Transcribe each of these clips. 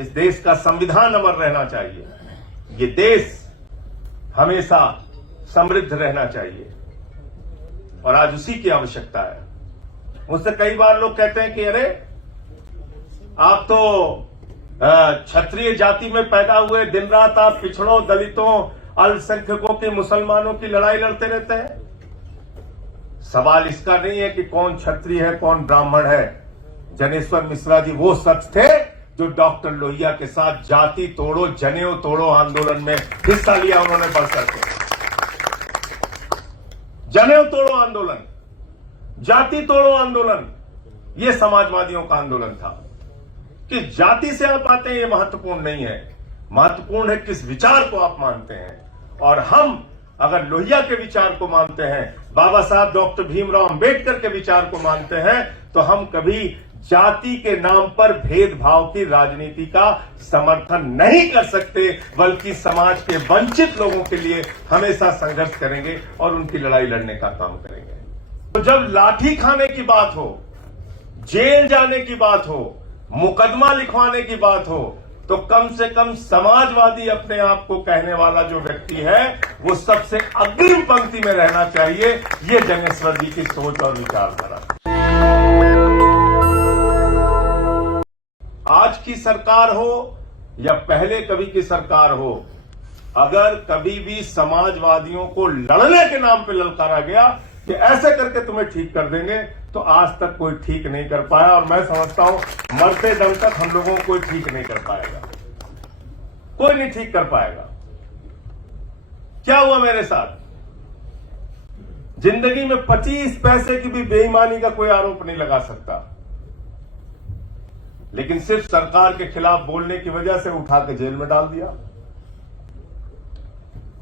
इस देश का संविधान अमर रहना चाहिए। ये देश हमेशा समृद्ध रहना चाहिए और आज उसी की आवश्यकता है। मुझसे कई बार लोग कहते हैं कि अरे आप तो क्षत्रिय जाति में पैदा हुए, दिन रात आप पिछड़ों, दलितों, अल्पसंख्यकों की, मुसलमानों की लड़ाई लड़ते रहते हैं। सवाल इसका नहीं है कि कौन क्षत्रिय है कौन ब्राह्मण है। जनेश्वर मिश्रा जी वो शख्स थे जो डॉक्टर लोहिया के साथ जाति तोड़ो जनेऊ तोड़ो आंदोलन में हिस्सा लिया उन्होंने बढ़कर के। जनेऊ तोड़ो आंदोलन, जाति तोड़ो आंदोलन, ये समाजवादियों का आंदोलन था। किस जाति से आप आते हैं ये महत्वपूर्ण नहीं है, महत्वपूर्ण है किस विचार को आप मानते हैं। और हम अगर लोहिया के विचार को मानते हैं, बाबा साहब डॉक्टर भीमराव अंबेडकर के विचार को मानते हैं, तो हम कभी जाति के नाम पर भेदभाव की राजनीति का समर्थन नहीं कर सकते, बल्कि समाज के वंचित लोगों के लिए हमेशा संघर्ष करेंगे और उनकी लड़ाई लड़ने का काम करेंगे। तो जब लाठी खाने की बात हो, जेल जाने की बात हो, मुकदमा लिखवाने की बात हो, तो कम से कम समाजवादी अपने आप को कहने वाला जो व्यक्ति है वो सबसे अग्रिम पंक्ति में रहना चाहिए। ये जनेश्वर जी की सोच और विचारधारा। आज की सरकार हो या पहले कभी की सरकार हो, अगर कभी भी समाजवादियों को लड़ने के नाम पे ललकारा गया कि ऐसे करके तुम्हें ठीक कर देंगे, तो आज तक कोई ठीक नहीं कर पाया और मैं समझता हूं मरते दम तक हम लोगों को कोई ठीक नहीं कर पाएगा, कोई नहीं ठीक कर पाएगा। क्या हुआ मेरे साथ? जिंदगी में 25 पैसे की भी बेईमानी का कोई आरोप नहीं लगा सकता, लेकिन सिर्फ सरकार के खिलाफ बोलने की वजह से उठा के जेल में डाल दिया।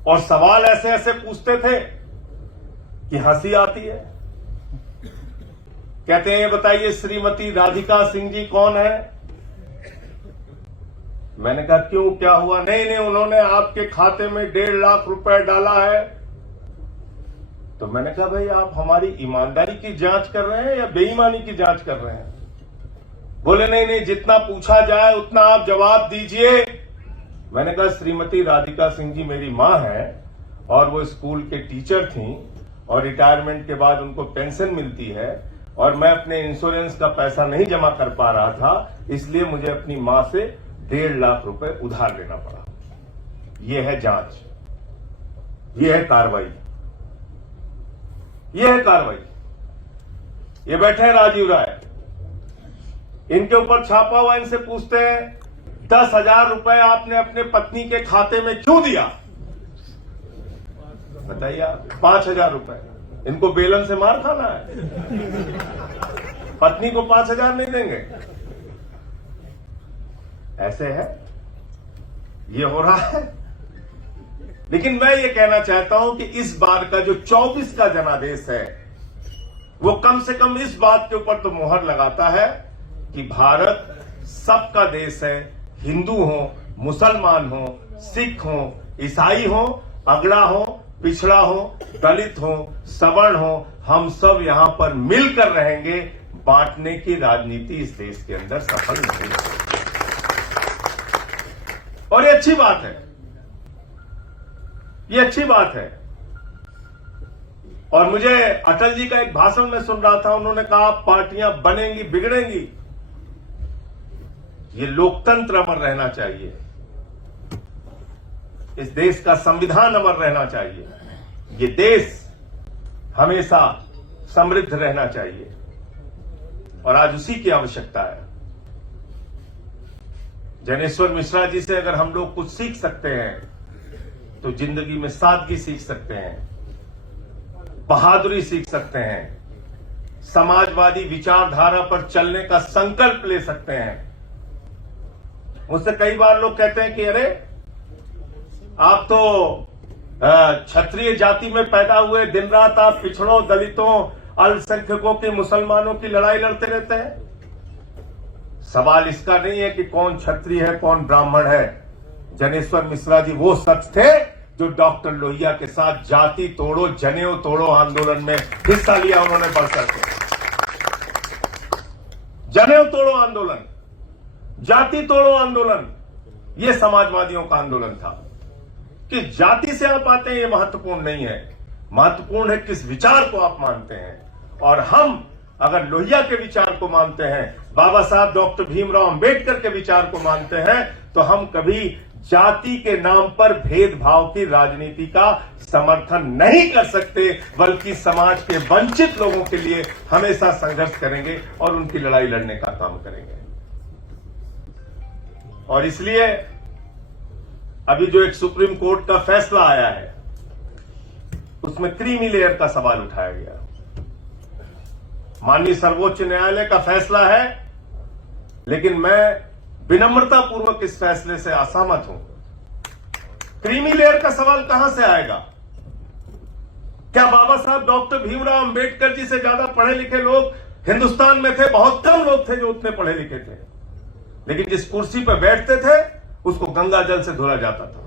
और सवाल ऐसे ऐसे पूछते थे कि हंसी आती है। कहते हैं ये बताइए श्रीमती राधिका सिंह जी कौन है? मैंने कहा क्यों, क्या हुआ? नहीं, उन्होंने आपके खाते में 1.5 लाख रुपए डाला है। तो मैंने कहा भाई आप हमारी ईमानदारी की जांच कर रहे हैं या बेईमानी की जांच कर रहे हैं? बोले नहीं, जितना पूछा जाए उतना आप जवाब दीजिए। मैंने कहा श्रीमती राधिका सिंह जी मेरी मां है और वो स्कूल के टीचर थी और रिटायरमेंट के बाद उनको पेंशन मिलती है और मैं अपने इंश्योरेंस का पैसा नहीं जमा कर पा रहा था, इसलिए मुझे अपनी मां से 1.5 लाख रुपए उधार लेना पड़ा। ये है जांच, ये है कार्रवाई, ये है कार्रवाई। ये बैठे हैं राजीव राय, इनके ऊपर छापा हुआ, इनसे पूछते हैं 10,000 रुपए आपने अपने पत्नी के खाते में क्यों दिया? बताइए आप। 5,000 रुपए इनको बेलन से मार खाना है, पत्नी को 5,000 नहीं देंगे। ऐसे है, ये हो रहा है। लेकिन मैं ये कहना चाहता हूं कि इस बार का जो 24 का जनादेश है वो कम से कम इस बात के ऊपर तो मोहर लगाता है कि भारत सबका देश है। हिंदू हो, मुसलमान हो, सिख हो, ईसाई हो, अगड़ा हो, पिछड़ा हो, दलित हो, सवर्ण हो, हम सब यहां पर मिलकर रहेंगे। बांटने की राजनीति इस देश के अंदर सफल नहीं होगी और ये अच्छी बात है, ये अच्छी बात है। और मुझे अटल जी का एक भाषण में सुन रहा था, उन्होंने कहा पार्टियां बनेंगी बिगड़ेंगी, ये लोकतंत्र अमर रहना चाहिए, इस देश का संविधान अमर रहना चाहिए, ये देश हमेशा समृद्ध रहना चाहिए और आज उसी की आवश्यकता है। जनेश्वर मिश्रा जी से अगर हम लोग कुछ सीख सकते हैं तो जिंदगी में सादगी सीख सकते हैं, बहादुरी सीख सकते हैं, समाजवादी विचारधारा पर चलने का संकल्प ले सकते हैं। मुझसे कई बार लोग कहते हैं कि अरे आप तो क्षत्रिय जाति में पैदा हुए, दिन रात आप पिछड़ों, दलितों, अल्पसंख्यकों की, मुसलमानों की लड़ाई लड़ते रहते हैं। सवाल इसका नहीं है कि कौन क्षत्रिय है कौन ब्राह्मण है। जनेश्वर मिश्रा जी वो शख्स थे जो डॉक्टर लोहिया के साथ जाति तोड़ो जनेऊ तोड़ो आंदोलन में हिस्सा लिया उन्होंने बढ़कर के। जनेऊ तोड़ो आंदोलन, जाति तोड़ो आंदोलन ये समाजवादियों का आंदोलन था कि जाति से आप आते हैं ये महत्वपूर्ण नहीं है, महत्वपूर्ण है किस विचार को आप मानते हैं। और हम अगर लोहिया के विचार को मानते हैं, बाबा साहब डॉक्टर भीमराव अंबेडकर के विचार को मानते हैं, तो हम कभी जाति के नाम पर भेदभाव की राजनीति का समर्थन नहीं कर सकते, बल्कि समाज के वंचित लोगों के लिए हमेशा संघर्ष करेंगे और उनकी लड़ाई लड़ने का काम करेंगे। और इसलिए अभी जो एक सुप्रीम कोर्ट का फैसला आया है उसमें क्रीमी लेयर का सवाल उठाया गया। माननीय सर्वोच्च न्यायालय का फैसला है, लेकिन मैं विनम्रता पूर्वक इस फैसले से असहमत हूं। क्रीमी लेयर का सवाल कहां से आएगा? क्या बाबा साहब डॉक्टर भीमराव अंबेडकर जी से ज्यादा पढ़े लिखे लोग हिंदुस्तान में थे? बहुत कम लोग थे जो उतने पढ़े लिखे थे, लेकिन जिस कुर्सी पर बैठते थे उसको गंगा जल से धुला जाता था।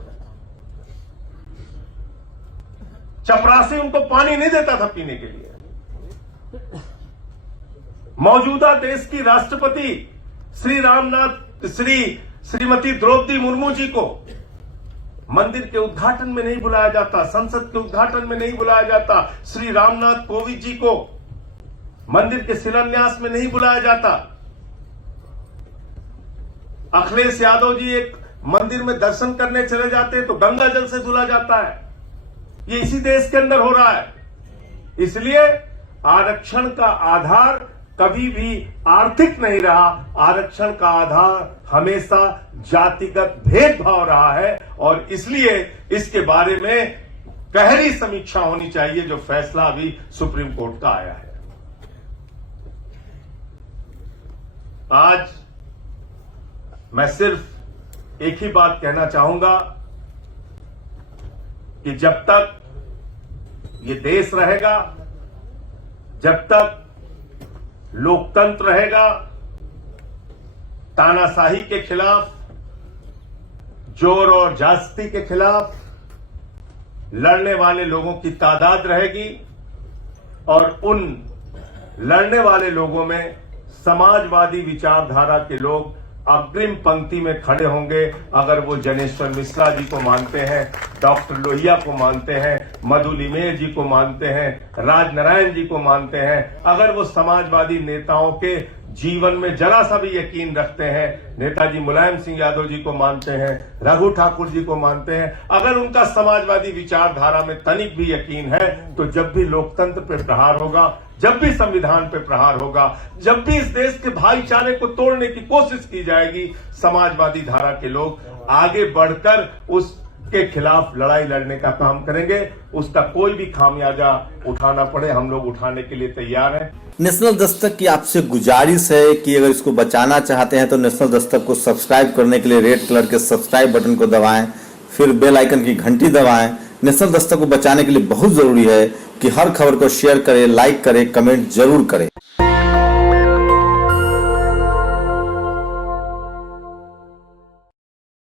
चपरासी उनको पानी नहीं देता था पीने के लिए। मौजूदा देश की राष्ट्रपति श्रीमती द्रौपदी मुर्मू जी को मंदिर के उद्घाटन में नहीं बुलाया जाता, संसद के उद्घाटन में नहीं बुलाया जाता, श्री रामनाथ कोविंद जी को मंदिर के शिलान्यास में नहीं बुलाया जाता। अखिलेश यादव जी एक मंदिर में दर्शन करने चले जाते हैं तो गंगा जल से धुला जाता है। ये इसी देश के अंदर हो रहा है। इसलिए आरक्षण का आधार कभी भी आर्थिक नहीं रहा, आरक्षण का आधार हमेशा जातिगत भेदभाव रहा है। और इसलिए इसके बारे में गहरी समीक्षा होनी चाहिए, जो फैसला अभी सुप्रीम कोर्ट का आया है। आज मैं सिर्फ एक ही बात कहना चाहूंगा कि जब तक ये देश रहेगा, जब तक लोकतंत्र रहेगा, तानाशाही के खिलाफ, जोर और जास्ती के खिलाफ लड़ने वाले लोगों की तादाद रहेगी। और उन लड़ने वाले लोगों में समाजवादी विचारधारा के लोग अग्रिम पंक्ति में खड़े होंगे। अगर वो जनेश्वर मिश्रा जी को मानते हैं, डॉक्टर लोहिया को मानते हैं, मधु लिमेर जी को मानते हैं, राजनारायण जी को मानते हैं, अगर वो समाजवादी नेताओं के जीवन में जरा सा भी यकीन रखते हैं, नेताजी मुलायम सिंह यादव जी को मानते हैं, रघु ठाकुर जी को मानते हैं, अगर उनका समाजवादी विचारधारा में तनिक भी यकीन है, तो जब भी लोकतंत्र पे प्रहार होगा, जब भी संविधान पे प्रहार होगा, जब भी इस देश के भाईचारे को तोड़ने की कोशिश की जाएगी, समाजवादी धारा के लोग आगे बढ़कर उसके खिलाफ लड़ाई लड़ने का काम करेंगे। उसका कोई भी खामियाजा उठाना पड़े, हम लोग उठाने के लिए तैयार हैं। नेशनल दस्तक की आपसे गुजारिश है कि अगर इसको बचाना चाहते हैं तो नेशनल दस्तक को सब्सक्राइब करने के लिए रेड कलर के सब्सक्राइब बटन को दबाएं, फिर बेल आइकन की घंटी दबाएं। नेशनल दस्तक को बचाने के लिए बहुत जरूरी है कि हर खबर को शेयर करें, लाइक करें, कमेंट जरूर करें।